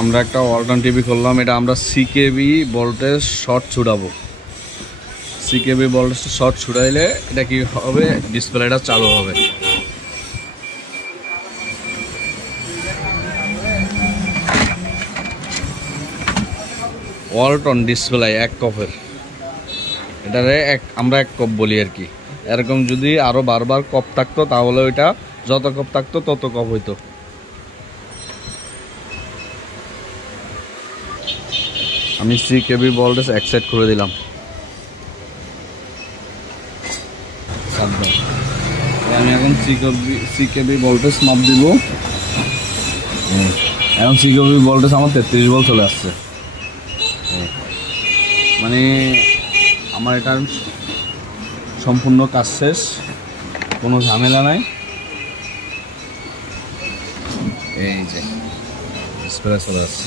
আমরা একটা ওয়ালটন টিভি করলাম, এটা আমরা সিকেবি ভোল্টেজ শর্ট ছুটাবো। সিকেবি ভোল্টেজ শর্ট ছুটাইলে এটা কি হবে, ডিসপ্লেটা চালু হবে। ওয়ালটন ডিসপ্লে 1 কপের, এটারে আমরা 1 কপ বলি আর কি। এরকম যদি আরো বারবার কপ থাকতো তাহলে ওইটা যত কপ থাকতো তত কপ হইতো। আমি সিকেবি ভোল্টেজ এক সেট করে দিলাম। আমি এখন সিকেবি ভোল্টেজ মাপ দিব। এখন সিকেবি ভোল্টেজ আমার 33 ভোল্ট চলে আসছে। মানে আমার এটার সম্পূর্ণ কাজ শেষ, কোনো ঝামেলা নাই। এই যে ডিসপ্লে চলে আসছে।